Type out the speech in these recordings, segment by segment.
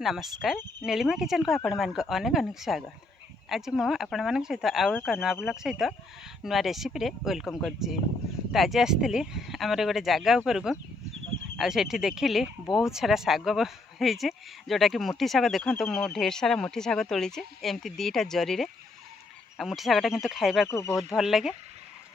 नमस्कार नीलिमा किचन को आपण मान अनेक अनेक स्वागत। आज मुझे सहित आउ एक नुआ ब्लॉग सहित नुआ रेसिपी रे वेलकम करछि। तो आज आसती आमर गोटे जगह उपर को आठी देखिली बहुत सारा शाग होती जोटा कि मुठी शाग देखो तो मु ढेर सारा मुठी शाग तोली एमती दीटा जरी रे मुठी शागटा किंतु खाइबा को बहुत भल लगे।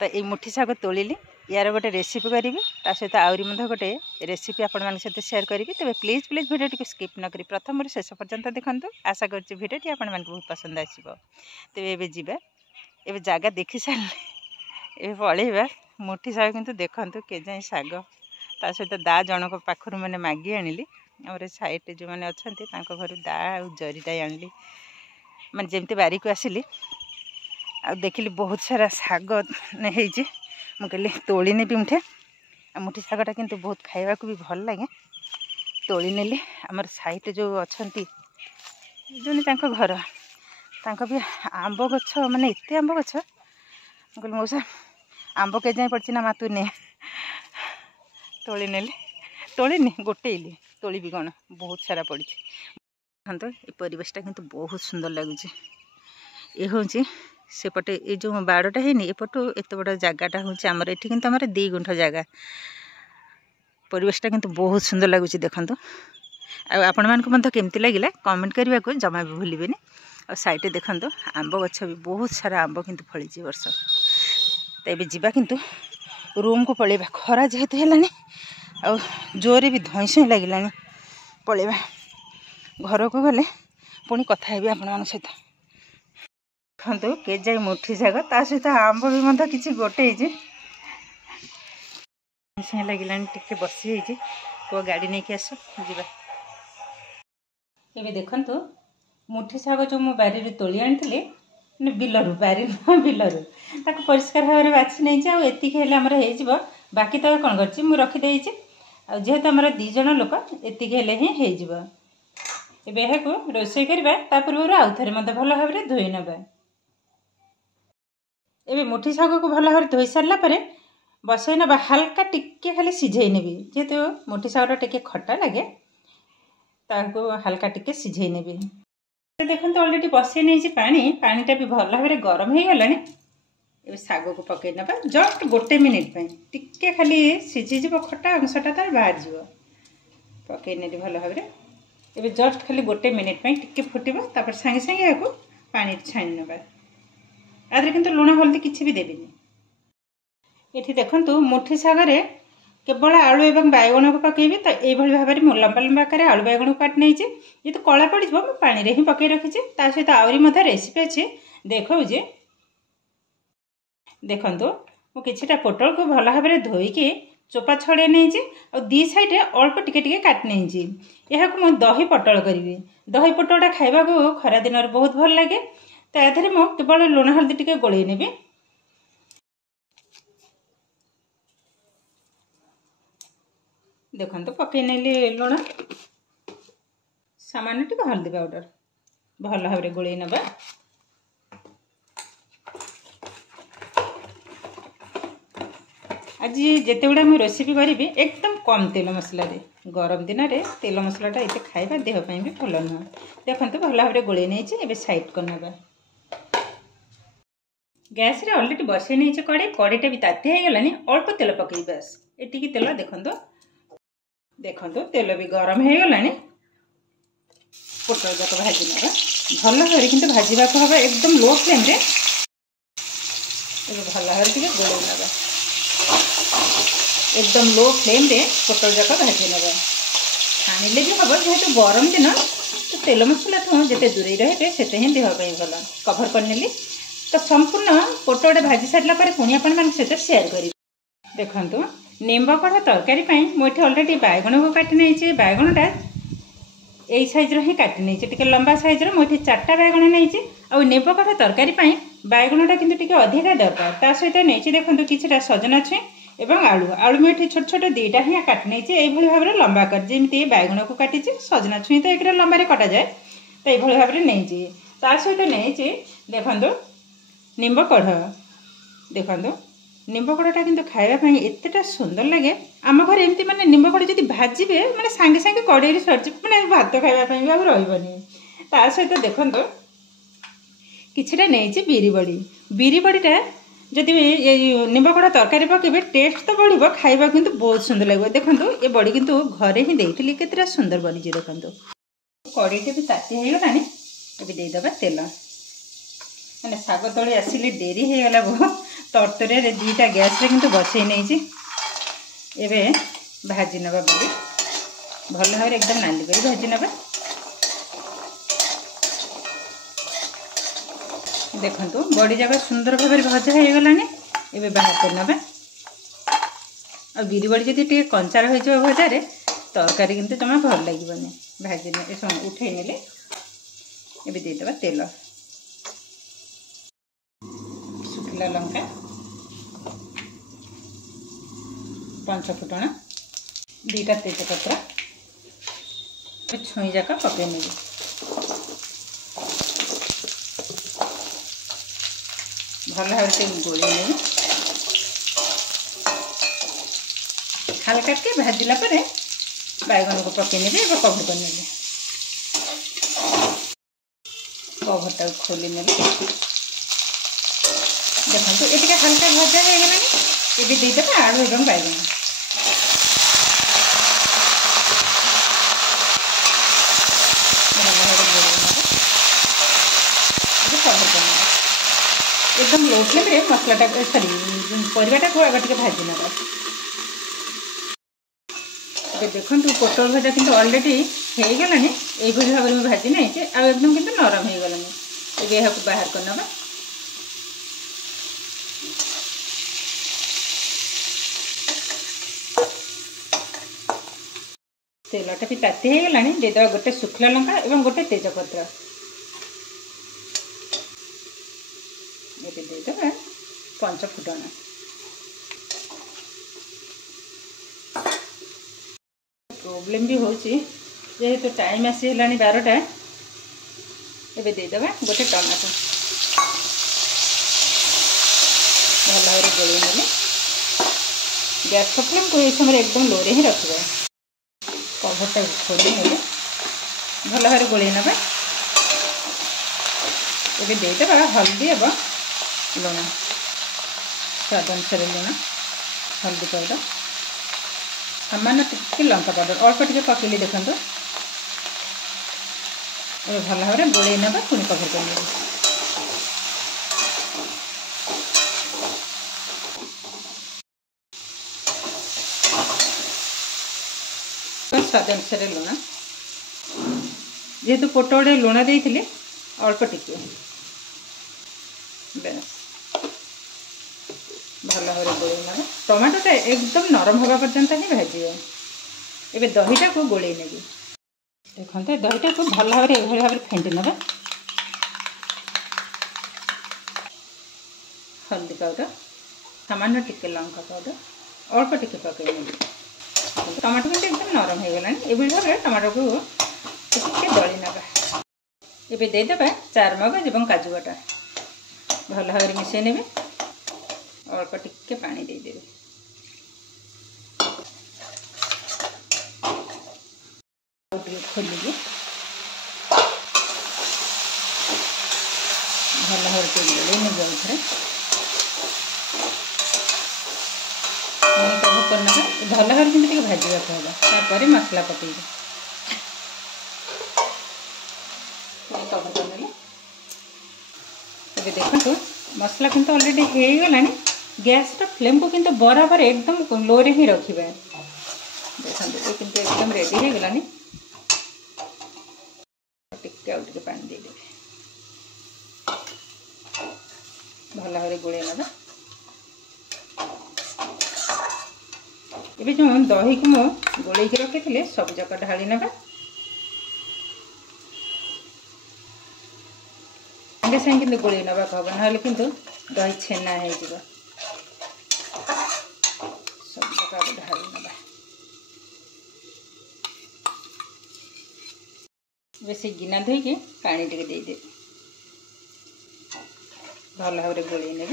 तो ये मुठी शाग तोलिली यार गोटे रेसिपी करी ता सहित आहरी गोटे रेसिपी आपण मान सहित शेयर करी। तेज प्लीज प्लीज भिडियो स्किप न करी प्रथम शेष पर्यंत देखूँ। आशा कर भिडियोटी आपण मान बहुत पसंद आसो। तेज ए जावा ए जगह देखी सारे ए पलैबा मुठी शाग किंतु देखूँ के जाए शाग ता सहित दा जनक पाखर मैंने मागी आनिली आम साइड जो मैंने अच्छा घर दा जरीटा आनिली मैं जमती बारिक आसिली आ देखिली बहुत सारा शाग है मुझे तोली नेबी मुठे मुठी शागटा किंतु बहुत खाइबा को भी भल लगे। तोली नेली आमर साइड जो अच्छा जो घर तांको भी आंब गछ माने एते आंब गछ कहली मौसा आंब के जाए पड़ी ना मातु ने तोली नेली तोलिनी गोटेली तोली भी कौन बहुत सारा पड़ी। देखो ये परिवेशटा किंतु बहुत सुंदर लगुच। ये हूँ सेपटे ये जो बाड़टा है एपटू एत बड़ जगहटा हूँ आमर ये कि आम 2 गुंठ जगह परिवेशटा किंतु बहुत सुंदर लगुच। देखूँ आपण मानक केमती लगिला कमेंट करने को जमा भी भूलिए। और साइड देखूँ आंब गछ भी बहुत सारा आंब किंतु फली वर्ष। तो ये जावा किंतु रूम को पलैबा खरा जेहेतु है आ जोरे भी धईसई लगिलानी पलैबा घर को गले पुणी कथा हेबी आपण सहित। देखो के जाए मुठी शाग ता सहित आंब भी किसी गोटे लगे टे बसी पुआ गाड़ी नहीं कि आस जा। ये देखु मुठी शाग जो मो बारी तोली आनी बिलरू बारी बिलरू ताको परिष्कार भाव में बाछी नहीं आतिक आमर हो बाकी तो कौन कर रखीदे जेहेतु आमर 2 जन लोक एतिक ही हो रोषे करवा पूर्व आउ थे भल भाव में धोई नवा। एबे मुठी शाग को भल भाव धोई सारा पर बसई ना हल्का टिके खाली सिझे नेबी जेहेतु मुठी शागटा टिके खट्टा लगे ताको हल्का टिके सिझे नेबी। देखो ऑलरेडी बसई नहीं पानीटा भी भल भाव में गरम हो गलानी। ए शाग को पकई नबा जस्ट गोटे मिनिट टिके खाली सिझीज खट्टा अंशटा तार बाहर जीव पकई ने भल भाव में ए जस्ट खाली गोटे मिनिट टिके फुटब तापर सांगे सांगे या पानी छाणी नबा आदि किंतु लुण हल्दी किसी भी देवी। ये देखु मुठी शागरे केवल आलू एवं बैगण को पकईबी। तो यही भाव में लंबा लंबा आकार आलू बैगण को काट नहीं ये तो कला पड़ पानी रे ही पकई रखी सहित आहरी रेसिपी अच्छे देखा देखु मुझा पोटल को भल भाव में धोईकी चोपा छड़े नहीं और 2 साइड अल्प टिके टिके काट नहीं यह दही पटल करी। दही पटलटा खाइबा को खरा दिन बहुत भल लगे। तो या केवल लुण हल्दी टिके गोलई नेबी। देखो पकई नेली लुण सामान्य टिके हल्दी पाउडर भल भाव में गोलई नबा। आज जिते गुड़ा मुझे रेसिपी करी एकदम कम तेल मसला गरम दिन में तेल मसलाटा ये खाइबा देहपाई भी भल नुह। देखो भल भाव में गोलई नहीं साइड करना गैस रे ऑलरेडी बसई नहीं कड़ीटा भी ताती हो गलानी अल्प तेल पकई बस एतिकी तेल देखो तेल भी गरम हो गलानी। पोटल जाक भाजी नवा भल भाव कि भाजवा को हम एकदम लो फ्लेम रे भल भाव टे गोलई नवा एकदम लो फ्लेम रे पोटल जाक भाजी नवा छाणिले भी हम जेहेतु गरम दिन तो तेल मसला ठूँ जिते दूरे रहे से देहपाई भल कभर करनेली। तो संपूर्ण पोटल भाजी सारा पर पुणी आपण सहित शेयर करी। देखु निम्ब कढ़ा तरकारी मुझे ऑलरेडी बैगण को काटी नहीं बैगणटा यही सैज्र ही काटी नहीं टे लंबा सैज्र मुझे 4टा बैगण नहीं और निम्ब कढ़ा तरकारी बैगणटा किंतु अधिका दरकार ता सहित नहीं देखो कि सजना छुई एवं आलू आलू मुझे छोट छोट 2टा ही काटी नहीं यही भाव में लंबा कर जमी बैगण को काटी सजना छुई तो एक लंबा कटा जाए तो ये भाव में नहीं ता सहित नहीं देखो निम्ब कढ़ देखो निम्ब खड़ाटा किंतु खाइबा एतेटा सुंदर लगे आम घर एमती माने निम्ब खड़ा जदि भाजिबे माने सांगे सांगे कड़े सरज माने भात खाइबा भी अब रही ता सहित देखो किछिटा नहीं बिरी बड़ीटा जदि निम्ब खड़ा तरकारी पकेबे टेस्ट तो बढ़िया खाइबा किंतु बहुत सुंदर लगे। देखो ये बड़ी किंतु घरे ही देती केतेटा सुंदर बनी देखो कड़ीटे भी ताती हो गलानी ये देदेबा तेल मैंने शाग तले आसिले डेरी हो गला बहुत तरतरिया दीटा गैस रे किंतु बसई नहीं एबे भाजी नबा बड़ी भल भाव एकदम नाली कर भाजी नबा। देखो बड़ी जाक सुंदर भाव भजा हो गलानी एबे बाहर कर नबा। आ बिरी बड़ी जब टे कंचा रही भजार तरकारी किंतु जमा भल लगे भाजी उठे नेले एबे देदेबा तेल शुखला लंका पंच फुटण दीटा तेजपत्र छुई जाक पकई ने भल भाव से गोली ने हल्का के भाजिला बैगन को पकई ने कभर कर ने कभरटा खोली ने देखो ये हल्का भजा हो गलानी ये देदेबा आलू एवं बैगन एकदम लो फ्लेम रे मसलाटा सॉरी परिवाटा को आगे टे भाजी ना देखो पोटल भजा किंतु ऑलरेडी हो गलानी ये भाव में भाजी नहीं एकदम किंतु नरम हो गलानी ये बाहर कर नबा। तेलटा भी ताती हो गलानी देदेबा गोटे शुखला लंका और गोटे तेजपत्र ये देदेबा पंच फुटण प्रोब्लेम भी होची जेहेतु टाइम आसी हेलानी 12टा एबे देदेबा गोटे टमाटो भल भाव गोल ने गैस फ्लेम को ये समय एकदम लो रे ही रखिए कभरटा खोली ने भल भाव गोल नबा। ये देदेबा हल्दी एवं लुण स्वाद अनुसार लुण हल्दी पाउडर सामान्य टिके लंका पाउडर अल्प टिके पकईली देखो ये भल भाव गोल नबा पुणी कभर कर स्वाद अनुसार लुण जेहेतु पोटल लुण देते अल्प टिके भल भाव गोल ना टमाटोटा एकदम नरम हवा पर्यंत ही भाजी ए दहीटा को गोल ने देखते दहीटा को भल भाव ये भाव फेंटी ना हल्दी पाउडर सामान्य टिके लंका पाउडर अल्प टिके पकई ने टमाटो भी एकदम नरम हो गलानी ये भाव टमाटो को दली नबा। ये देदेबा चार मगज और काजू बटा भल भाव मिसई ने अल्प टिके पानी देदेवे खोलिए भल भाव गोल ने जाऊे करना भल भाव कि भाजा हम मसला पकड़ देखो मसला किंतु ऑलरेडी हो गलानी गैस फ्लेम को किंतु बराबर एकदम लो रे ही रखिबा देखो ये किंतु एकदम रेडी हो गलानी टिके आउट के पानी दे दे भल भाव गोल ना ये जो दही को मो गोल रखी सब जाक ढाली ना सागे सागे कि गोल नवा हम ना कि दही छेना हो सब जाक ढाली ना बेस गिना धोईकि पानी टे दे भल भाव गोल ने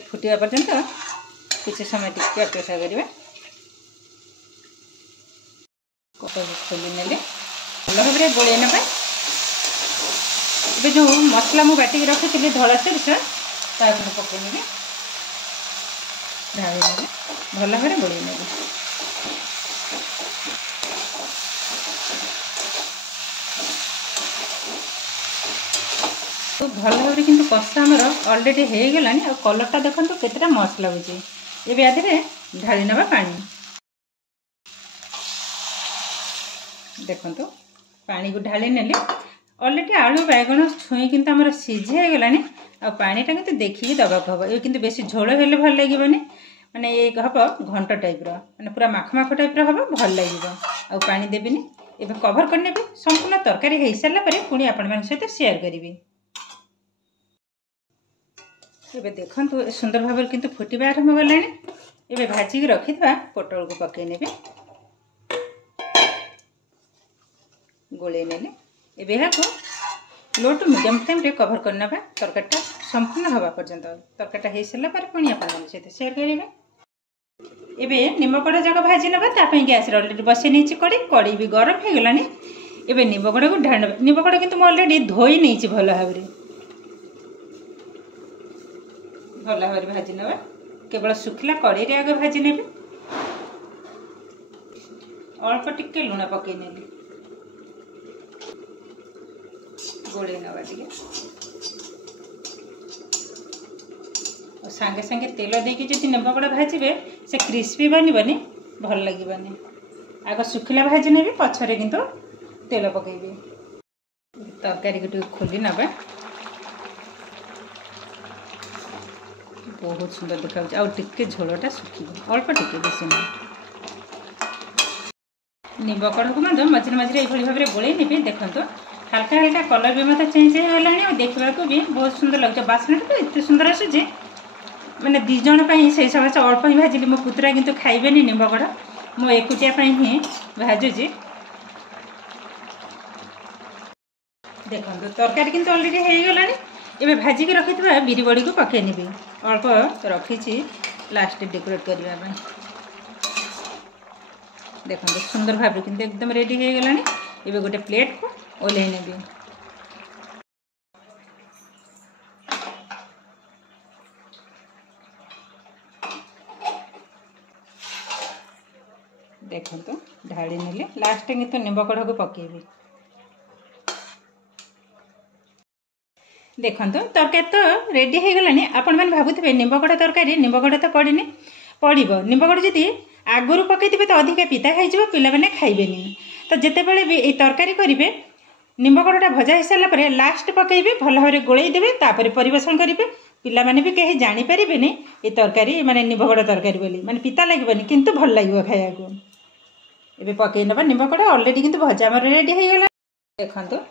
फुटा पर्यंत किसी समय टिके अपेक्षा करेंगे। कपड़ा खोली ने भल भाव में गोल ना जो मसला मु बाटिक रखी धला सोरिष पकईने ढाई ने भल भाव में गोल ने तो भल भाव में किंतु कषा आमर अलरेडी हो गलानी आ कलरटा देखो केतेटा मस्त लगुच। ये आधे ढाली नवा पानी देखो पानी को ढाली नेली अलरेडी आलू बैगण छुई किंतु आमर सीझी हो गलानी आ पानीटा किंतु देखिए दबाक हम ये किंतु बेसी झोल हेले भल लगे माने ये हम घंट टाइप माने पूरा माख माख टाइप हम भल लगे आ पानी देविनी एबे कवर करने संपूर्ण तरकारी हो सारा पर पुणी आपण सहित शेयर करी। ये देखो सुंदर भाव किंतु फुटवा आरंभ गला। ये भाजिक रखी पोटल को पकई ने गोले ने लो टू मीडियम फ्लेम रे कवर करना तरकारीटा संपूर्ण हवा पर्यंत तरकारीटा हो सारा पर पुणी आप सहित शेयर करेंगे। एबे निम्बकड़ा जाक भाजी ना गैस अलरेडी बसई नहीं कड़ी कड़ी भी गरम हो गलानी। एबे निम्बकड़ा को ढाल निम्बकड़ा किंतु मैं अलरेडी धोई नहीं भल भाव भल भाव में भाजी ना केवल सुखला कड़ी रे आगे भाजी ने अल्प टिके लुण पकई ने गोले नवा टे सांगे सांगे तेल देकी जो निम्बकड़ा भाजबे से क्रिस्पी बनबनी भल लगे आग सुखला भाजी ने पछरे किंतु तेल पकईबे। तरकारी को खोली नवा बहुत सुंदर देखा आगे झोलटा सुखी अल्प टिके बेसी ना निम्बकड़ा को मझे मझे ये भाव में गोल नेबी देखो हल्का हल्का कलर भी मतलब चेंज हो गलानी और देखा भी बहुत सुंदर लगे बास्ना तो एत सुंदर आसूँ मैंने दिज से समस्त अल्प ही भाजिली मो पुतरा किंतु खाइबेनी निम्बकड़ा मो एकुटिया ही भाजुची। देखो तरकारी किंतु अलरेडी हो गलानी। एबे भाजिक रखी बिरी बड़ी को पकई नेबी अल्प रखी लास्ट डेकोरेट करने देखो सुंदर भाव किंतु एकदम रेडी हो गलानी। एबे गोटे प्लेट को ओल्हे नेबी देखो ढाड़ी ने लास्ट किंतु निम्बकड़ा को पकेबी देखो तरकारी तो रेडी हो गलानी। आपण मैंने भावुवे निम्बकड़ा तरकारी निम्बकड़ा तो पड़नी पड़ो निम्बकड़ा जदि आगुरी पकईथे तो अधिक पिता खाई पे खाइबेनी तो जितेबाला भी ये तरकारी करेंगे निम्बकड़ा भजा हो सारा पर लास्ट पकईबे भल भाव में गोलई देवे तापर परिवेशन करेंगे पिला माने भी कहीं जानीपारे ये तरकारी माने निम्बकड़ा तरकारी बोली माने पिता लगे किंतु भल लगे खाया को। एबे पकई नवा निम्बकड़ा अलरेडी किंतु भजा आमर रेडी हो गला देखो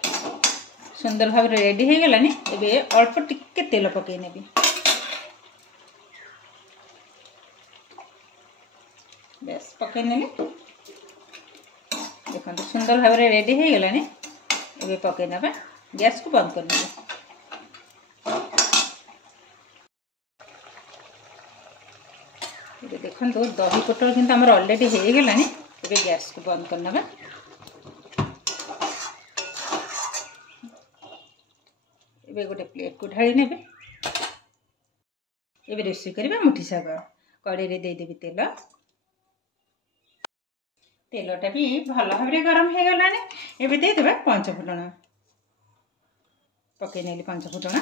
सुंदर भाव में रेडी हो गलानी। एबे अल्प टिके तेल पकई नेबी बेस पकई ने देखो सुंदर भाव में रेडी हो गलानी। एबे पकई नवा गैस को बंद कर देबे। देखो दही पोटल किंतु आमर अलरेडी हो गलानी। एबे गैस को बंद करना एबे गोटे प्लेट को ढाली नेबे। एबे रेसिपी करबा मुठी साग कड़े रे दे देबी तेल तेलटा भी भल भाव में गरम हो गलानी। एबे दे देबा पंच फुटण पकई नेली पंच फुटण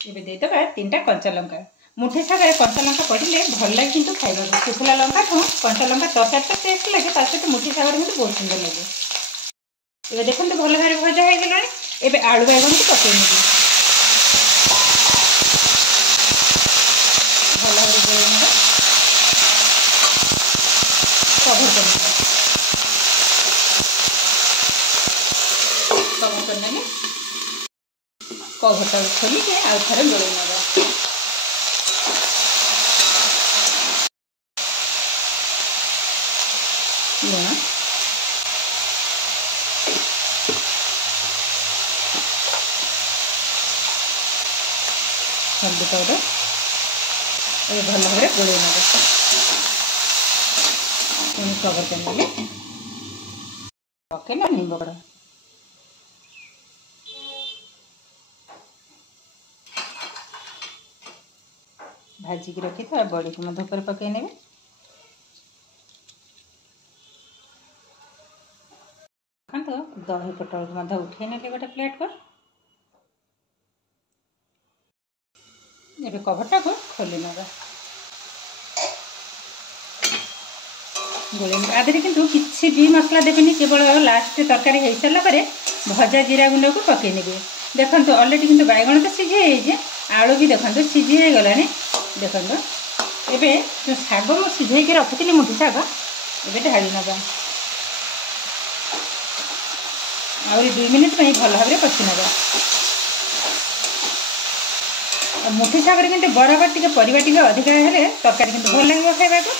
एबे दे देबा 3टा कंचा लंका मुठे सागर कंचा लंका पड़े भल लगे किंतु खाइबा सुखला लंका ठू कंचा लंका तरकारी तो टेस्ट लगे ता सहित मुठी सागर किंतु बहुत सुंदर लगे। ये देखो भल भाव भजा हो गलानी। एबे आलू बैगन को पकई नेबी भल भाव गोल नेबा कवर करने कवरटा खोल के आउ थे गोल नवा लुण हल्दी पाउडर ये भल भाव गोल नब कवर करने पकेला निम्ब कड़ा भाजिकी रखी था बड़ी को ऊपर पकई ने देखो दही पोटल को उठे ने गोटे प्लेट को ये कभरटा को खोली नवा गोले आधे किंतु किसी भी मसला देवेनि केवल लास्ट तरकारी हो सारापर भजा जीरा गुंड को पकई ने देखो अलरेडी किंतु बैगण तो सीझे आलू भी देखो सीझी गला देखो एबे जो शाग मु सीझे रखी मुठी शाग एबे ढाली नवा आउरी 2 मिनिट में भल भाव कषि नवा मुठी शागर कि बराबर टी परिवा टी अधिका है तरकारी किंतु भल लगे खावा को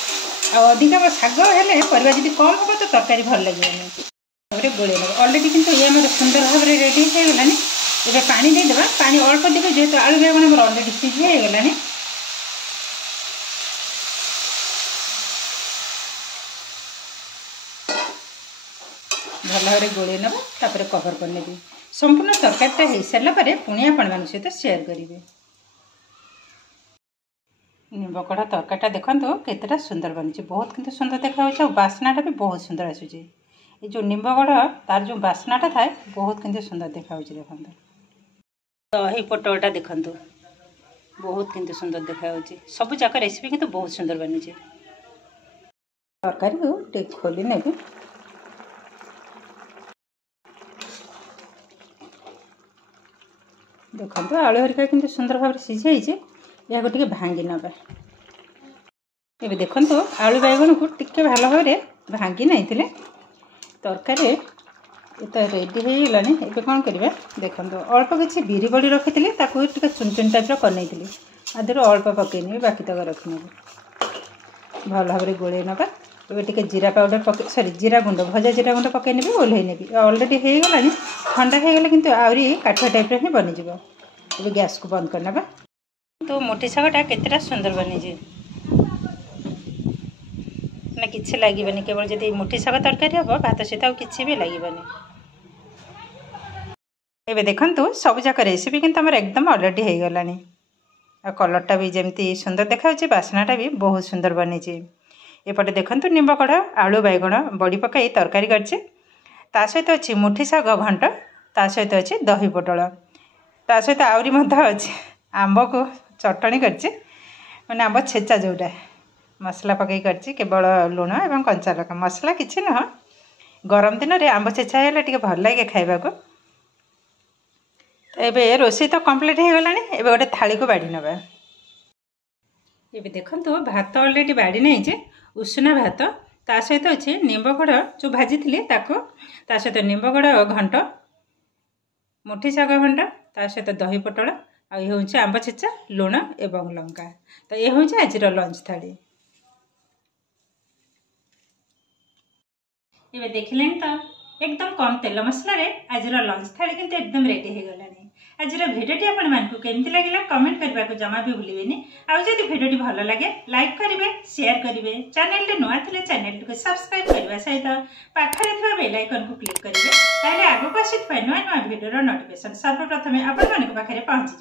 अधिका शाग हेले परिवा जब कम हम तो तरकारी भल लगे गोले नब अलरेडी किंतु ये आम सुंदर भाव में रेडी हो गलानी एबे पानी देदेबा पानी अल्प देवे जेहेतु आलू बैगण मोर अलरेडी सीझी हो गलानी भल भाव गोले नब तापर कवर कर नेबी संपूर्ण तरकारीटा हो सारापर पुणी आपण सहित शेयर करेंगे निम्ब कड़ा तरकारीटा देखो केतेटा सुंदर बनी बहुत किंतु सुंदर देखा बास्नाटा भी बहुत सुंदर आसूँ ये जो निम्ब कड़ा तार जो बास्नाटा थाए बहुत किंतु सुंदर देखा देखो दही पोटलटा देखो बहुत किंतु सुंदर देखा सब जाक रेसिपी किंतु बहुत सुंदर बनी तरकारी को टे खोली ने देखो आलू हरिका किंतु सुंदर भाव सीझे या टे भांगी नवा ये देखो आलू बैगण को टिके भल भाव भांगी नहीं तरकारी ये तो रेडी हो गलानी ये कौन करिबा देखो अल्प किसी बिरी बड़ी रखी टे चुन चुन टाइप कर आधे अल्प पकईनी बाकी तक रखी भल भाव गोले नवा ये टे जीरा पाउडर पक सॉरी जीरा गुंड भजा जीरा गुंड पकई नेबी ओल्हई नेबी अलरेडी हो गलानी ठंडा हो गला किंतु आहरी काठुआ टाइप ही बनीज ये गैस को बंद करना तो मुठी शागटा केतेटा सुंदर बनी ना किसी लगे केवल जब मुठी शाग तरकारी हम भात सहित आउ कि भी लगे एबे देखो सब जाक रेसिपी किंतु हमर एकदम अलरेडी हो गलानी कलरटा भी जमती सुंदर देखा बास्नाटा भी बहुत सुंदर बनी एपटे देखो निम्ब कड़ा आलू बैगण बड़ी पकई तरकारी करछे ता सहित अच्छी मुठी शाग घंट ता सहित अच्छी दही पोटल ता सहित आहरी अच्छे आंब को चटणी करछे माने आंब छेचा जोटा मसला पकई करछी केवल लुण एवं कंचा लଙ୍କା मसला किछि न गरम दिन रे आंब छेचा हेले टिके भल लागे खाइबा को एबे रोसी तो कंप्लीट हो गलानी एबे गोटे थाली को बाड़ी नबा एबे देखंतु भात ऑलरेडी बाड़ी नहीं जे उषुना भात ता सहित अच्छे निम्ब कड़ा जो भाजी थिले ताको ता सहित निम्ब कड़ा घंट मुठी शाग घंट ता सहित दही पोटल आ ये हूँ आंब छेचा लुण एवं लंका तो ये हूँ आज लंच थाली ये देखिले तो एकदम कम तेल मसला रे आज लंच थाली किंतु एकदम रेडी हो गलानी आज भिडियोटी आपको केमती लगे कमेंट करने को जमा भी भूलें आउ जब भिडियोटी भल लगे लाइक करेंगे शेयर करेंगे चैनल टे नुआ थे चैनल को सब्सक्राइब करने सहित पाखरे थोड़ा बेल आइकन को क्लिक करेंगे ताले आगक आसुवा नुआ नुआ भिडियोर नोटिफिकेशन सर्वप्रथम आपण पाखे पहुँचीज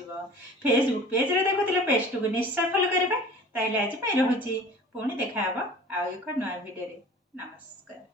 फेसबुक पेज रे देखुले पेज को निश्चय फॉलो करेंगे ताले आज रोचे पुणी देखा आउ एक नुआ भिडियो नमस्कार।